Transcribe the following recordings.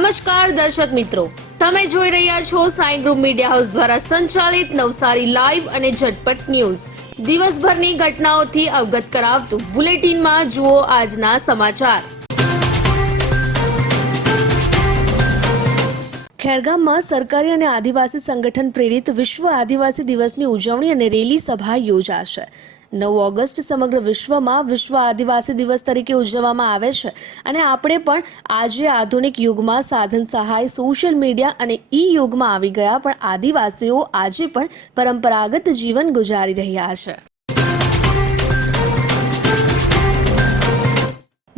નમસ્કાર દર્શક મિત્રો. તમે જોઈ રહ્યા છો સાઈ ગ્રુપ મીડિયા હાઉસ દ્વારા સંચાલિત નવસારી લાઈવ અને ઝટપટ ન્યૂઝ. દિવસભરની ઘટનાઓથી અવગત કરાવતું બુલેટિનમાં જુઓ આજના સમાચાર. ખેરગામમાં સરકારી અને આદિવાસી સંગઠન પ્રેરિત વિશ્વ આદિવાસી દિવસની ઉજવણી અને રેલી સભા યોજાશે. નવ ઓગસ્ટ સમગ્ર વિશ્વમાં વિશ્વ આદિવાસી દિવસ તરીકે ઉજવવામાં આવે છે. અને આપણે પણ આજે આધુનિક યુગમાં સાધન સહાય સોશિયલ મીડિયા અને ઈ યુગમાં આવી ગયા પણ આદિવાસીઓ આજે પણ પરંપરાગત જીવન ગુજારી રહ્યા છે.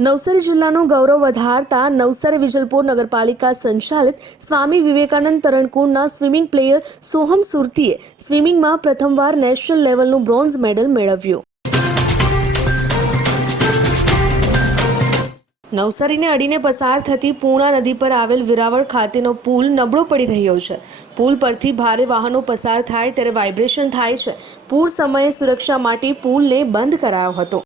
નવસારી જિલ્લાનું ગૌરવ વધારતા નવસારી વિજલપુર નગરપાલિકા સંચાલિત સ્વામી વિવેકાનંદ તરણકુંડના સ્વિમિંગ પ્લેયર સોહમ સુરતીએ સ્વિમિંગમાં પ્રથમવાર નેશનલ લેવલનું બ્રોન્ઝ મેડલ મેળવ્યું. નવસારીને અડીને પસાર થતી પૂર્ણા નદી પર આવેલ વિરાવળ ખાતેનો પુલ નબળો પડી રહ્યો છે. પુલ પરથી ભારે વાહનો પસાર થાય ત્યારે વાઇબ્રેશન થાય છે. પૂર સમયે સુરક્ષા માટે પુલને બંધ કરાયો હતો.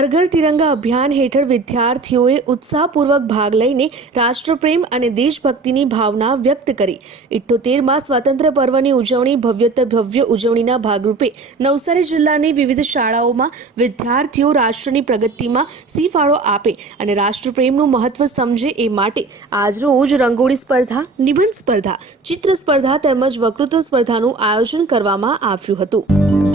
હર ઘર તિરંગા અભિયાન હેઠળ વિદ્યાર્થીઓએ ઉત્સાહપૂર્વક ભાગ લઈને રાષ્ટ્રપ્રેમ અને દેશભક્તિની ભાવના વ્યક્ત કરી. ઇઠ્ઠોતેરમાં સ્વાતંત્ર્ય પર્વની ઉજવણી ભવ્યત ભવ્ય ઉજવણીના ભાગરૂપે નવસારી જિલ્લાની વિવિધ શાળાઓમાં વિદ્યાર્થીઓ રાષ્ટ્રની પ્રગતિમાં સિંહફાળો આપે અને રાષ્ટ્રપ્રેમનું મહત્વ સમજે એ માટે આજરોજ રંગોળી સ્પર્ધા, નિબંધ સ્પર્ધા, ચિત્ર સ્પર્ધા તેમજ વકૃત્વ સ્પર્ધાનું આયોજન કરવામાં આવ્યું હતું.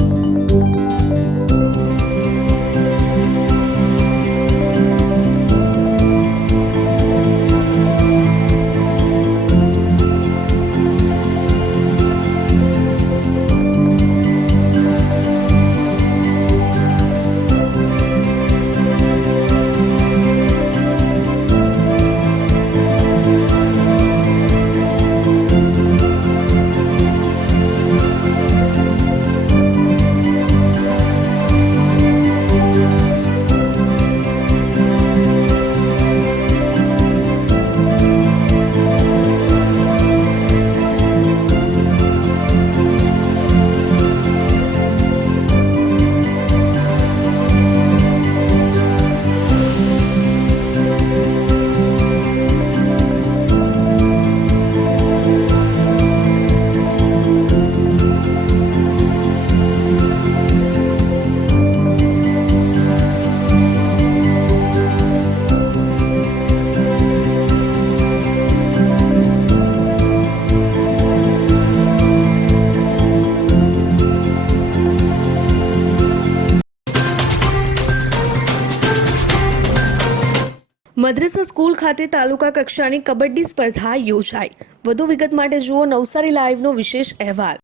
મદ્રસા સ્કૂલ ખાતે તાલુકા કક્ષાની કબડ્ડી સ્પર્ધા યોજાઈ. વધુ વિગત માટે જુઓ નવસારી લાઈવનો વિશેષ અહેવાલ.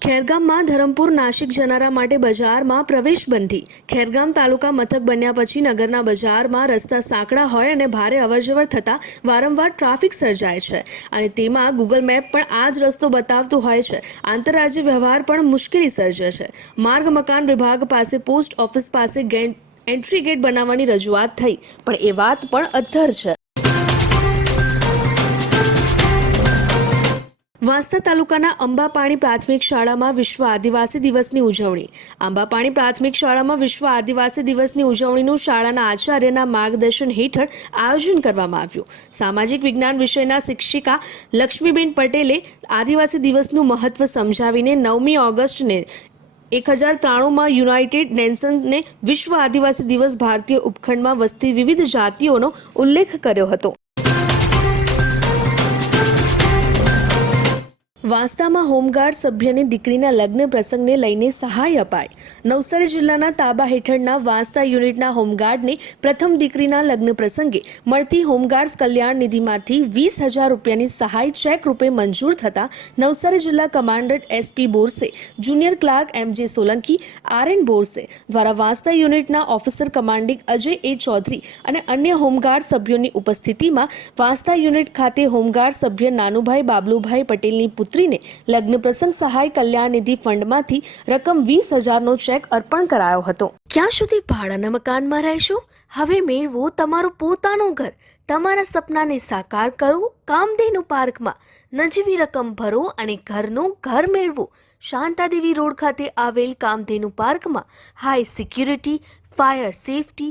ખેરગામમાં ધરમપુર નાશિક જનારા માટે બજારમાં પ્રવેશબંધી ખેરગામ તાલુકા મથક બન્યા પછી નગરના બજારમાં રસ્તા સાંકડા હોય અને ભારે અવરજવર થતાં વારંવાર ટ્રાફિક સર્જાય છે અને તેમાં ગૂગલ મેપ પણ આ જ રસ્તો બતાવતું હોય છે. આંતરરાજ્ય વ્યવહાર પણ મુશ્કેલી સર્જે છે. માર્ગ મકાન વિભાગ પાસે પોસ્ટ ઓફિસ પાસે એન્ટ્રી ગેટ બનાવવાની રજૂઆત થઈ, પણ એ વાત પણ અધ્ધર છે. વાંસદા તાલુકાના અંબાપાણી પ્રાથમિક શાળામાં વિશ્વ આદિવાસી દિવસની ઉજવણી. આંબાપાણી પ્રાથમિક શાળામાં વિશ્વ આદિવાસી દિવસની ઉજવણીનું શાળાના આચાર્યના માર્ગદર્શન હેઠળ આયોજન કરવામાં આવ્યું. સામાજિક વિજ્ઞાન વિષયના શિક્ષિકા લક્ષ્મીબેન પટેલે આદિવાસી દિવસનું મહત્વ સમજાવીને નવમી ઓગસ્ટને એક હજાર ત્રાણુંમાં યુનાઇટેડ નેશન્સને વિશ્વ આદિવાસી દિવસ ભારતીય ઉપખંડમાં વસતી વિવિધ જાતિઓનો ઉલ્લેખ કર્યો હતો. વાંસદામાં હોમગાર્ડ સભ્યની દીકરીના લગ્ન પ્રસંગને લઈને સહાય અપાય નવસારી જિલ્લાના તાબા હેઠળના વાંસદા યુનિટના હોમગાર્ડને પ્રથમ દીકરીના લગ્ન પ્રસંગે મળતી હોમગાર્ડ્સ કલ્યાણ નિધિમાંથી વીસ હજાર રૂપિયાની સહાય ચેક રૂપે મંજૂર થતાં નવસારી જિલ્લા commandant SP Borse, junior clerk M J Solanki, R N Borse દ્વારા વાંસદા યુનિટના officer commanding Ajay A Chaudhari અને અન્ય હોમગાર્ડ સભ્યોની ઉપસ્થિતિમાં વાંસદા યુનિટ ખાતે હોમગાર્ડ સભ્ય નાનુભાઈ બાબલુભાઈ પટેલની પુત્રીને લગ્ન પ્રસંગ સહાય કલ્યાણ નિધિ ફંડમાંથી રકમ વીસ હજારનો ચેક અર્પણ કરાયો હતો. ક્યાં સુધી ભાડાના મકાનમાં રહેશો? હવે મેળવો તમારું પોતાનું ઘર. તમારા સપનાને સાકાર કરો. કામધેનુ પાર્કમાં નજીવી રકમ ભરો અને ઘરનું ઘર મેળવો. શાંતાદેવી રોડ ખાતે આવેલ કામધેનુ પાર્કમાં high security fire safety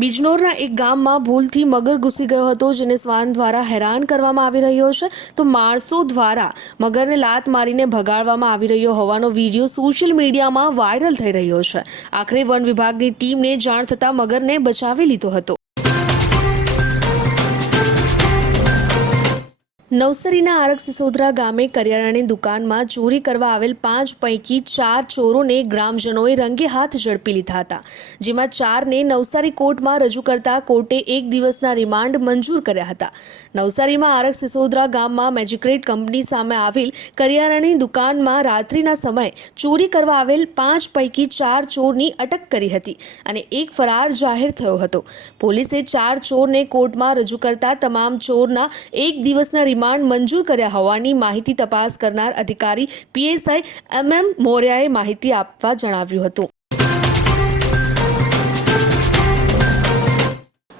બિજનોરના એક ગામમાં ભૂલથી મગર ઘૂસી ગયો હતો, જેને શ્વાન દ્વારા હેરાન કરવામાં આવી રહ્યો છે. તો માણસો દ્વારા મગરને લાત મારીને ભગાડવામાં આવી રહ્યો હોવાનો વીડિયો સોશિયલ મીડિયામાં વાયરલ થઈ રહ્યો છે. આખરે વન વિભાગની ટીમને જાણ થતાં મગરને બચાવી લીધો હતો. નવસારીના આરક સિસોદરા ગામે કરિયાણાની દુકાનમાં ચોરી કરવા આવેલ પાંચ પૈકી ચાર ચોરોને ગ્રામજનોએ રંગે હાથ ઝડપી લીધા હતા, જેમાં ચારને નવસારી કોર્ટમાં રજૂ કરતા કોર્ટે એક દિવસના રિમાન્ડ મંજૂર કર્યા હતા. નવસારીમાં આરક સિસોદરા ગામમાં મેજિક્રેટ કંપની સામે આવેલ કરિયાણાની દુકાનમાં રાત્રિના સમયે ચોરી કરવા આવેલ પાંચ પૈકી ચાર ચોરની અટક કરી હતી અને એક ફરાર જાહેર થયો હતો. પોલીસે ચાર ચોરને કોર્ટમાં રજૂ કરતા તમામ ચોરના એક દિવસના રિમાન્ડ મંજૂર કર્યા હોવાની માહિતી તપાસ કરનાર અધિકારી પીએસઆઈ એમ એમ મોર્યાએ માહિતી આપવા જણાવ્યું હતું.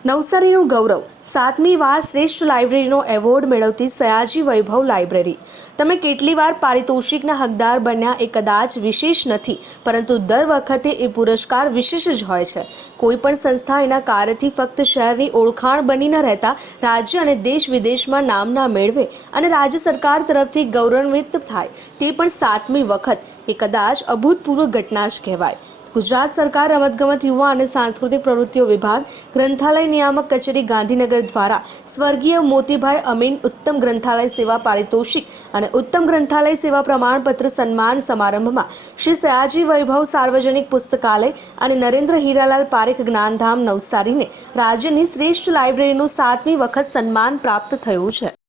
નવસારીનું ગૌરવ. સાતમી વાર શ્રેષ્ઠ લાઇબ્રેરીનો એવોર્ડ મેળવતી સયાજી વૈભવ લાઇબ્રેરી. તમે કેટલી વાર પારિતોષિકના હકદાર બન્યા એ કદાચ વિશેષ નથી, પરંતુ દર વખતે એ પુરસ્કાર વિશેષ જ હોય છે. કોઈ પણ સંસ્થા એના કાર્યથી ફક્ત શહેરની ઓળખાણ બની ન રહેતા, રાજ્ય અને દેશ વિદેશમાં નામના મેળવે અને રાજ્ય સરકાર તરફથી ગૌરવાન્વિત થાય, તે પણ સાતમી વખત, એ કદાચ અભૂતપૂર્વ ઘટના જ કહેવાય. ગુજરાત સરકાર રમતગમત યુવા અને સાંસ્કૃતિક પ્રવૃત્તિઓ વિભાગ, ગ્રંથાલય નિયામક કચેરી ગાંધીનગર દ્વારા સ્વર્ગીય મોતીભાઈ અમીન ઉત્તમ ગ્રંથાલય સેવા પારિતોષિક અને ઉત્તમ ગ્રંથાલય સેવા પ્રમાણપત્ર સન્માન સમારંભમાં શ્રી સયાજી વૈભવ સાર્વજનિક પુસ્તકાલય અને નરેન્દ્ર હીરાલાલ પારેખ જ્ઞાનધામ નવસારીને રાજ્યની શ્રેષ્ઠ લાઇબ્રેરીનું સાતમી વખત સન્માન પ્રાપ્ત થયું છે.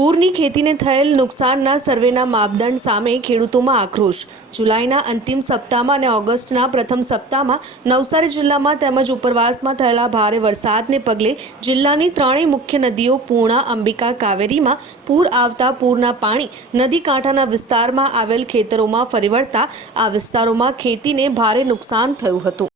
પૂરની ખેતીને થયેલ નુકસાનના સર્વેના માપદંડ સામે ખેડૂતોમાં આક્રોશ. જુલાઈના અંતિમ સપ્તાહમાં અને ઓગસ્ટના પ્રથમ સપ્તાહમાં નવસારી જિલ્લામાં તેમજ ઉપરવાસમાં થયેલા ભારે વરસાદને પગલે જિલ્લાની ત્રણેય મુખ્ય નદીઓ પૂર્ણા, અંબિકા, કાવેરીમાં પૂર આવતા પૂરના પાણી નદી કાંઠાના વિસ્તારમાં આવેલ ખેતરોમાં ફરી વળતા આ વિસ્તારોમાં ખેતીને ભારે નુકસાન થયું હતું.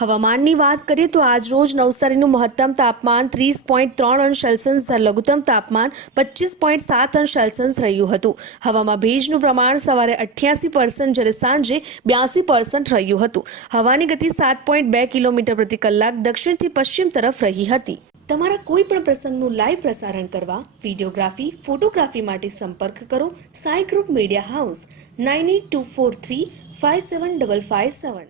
હવામાનની વાત કરીએ તો આજ રોજ નવસારીનું મહત્તમ તાપમાન ત્રીસ પોઈન્ટ ત્રણ અંશ સેલ્સિયસ લઘુત્તમ તાપમાન પચીસ પોઈન્ટ સાત અંશ સેલ્સિયસ રહ્યું હતું. હવામાં ભેજનું પ્રમાણ સવારે અઠ્યાસી પર્સન્ટ જ્યારે સાંજે બ્યાસી પર્સન્ટ રહ્યું હતું. હવાની ગતિ સાત પોઈન્ટ બે કિલોમીટર પ્રતિ કલાક દક્ષિણથી પશ્ચિમ તરફ રહી હતી. તમારા કોઈ પણ પ્રસંગનું લાઈવ પ્રસારણ કરવા વિડીયોગ્રાફી, ફોટોગ્રાફી માટે સંપર્ક કરો Sai group media house, nine eight two four three five seven double five seven.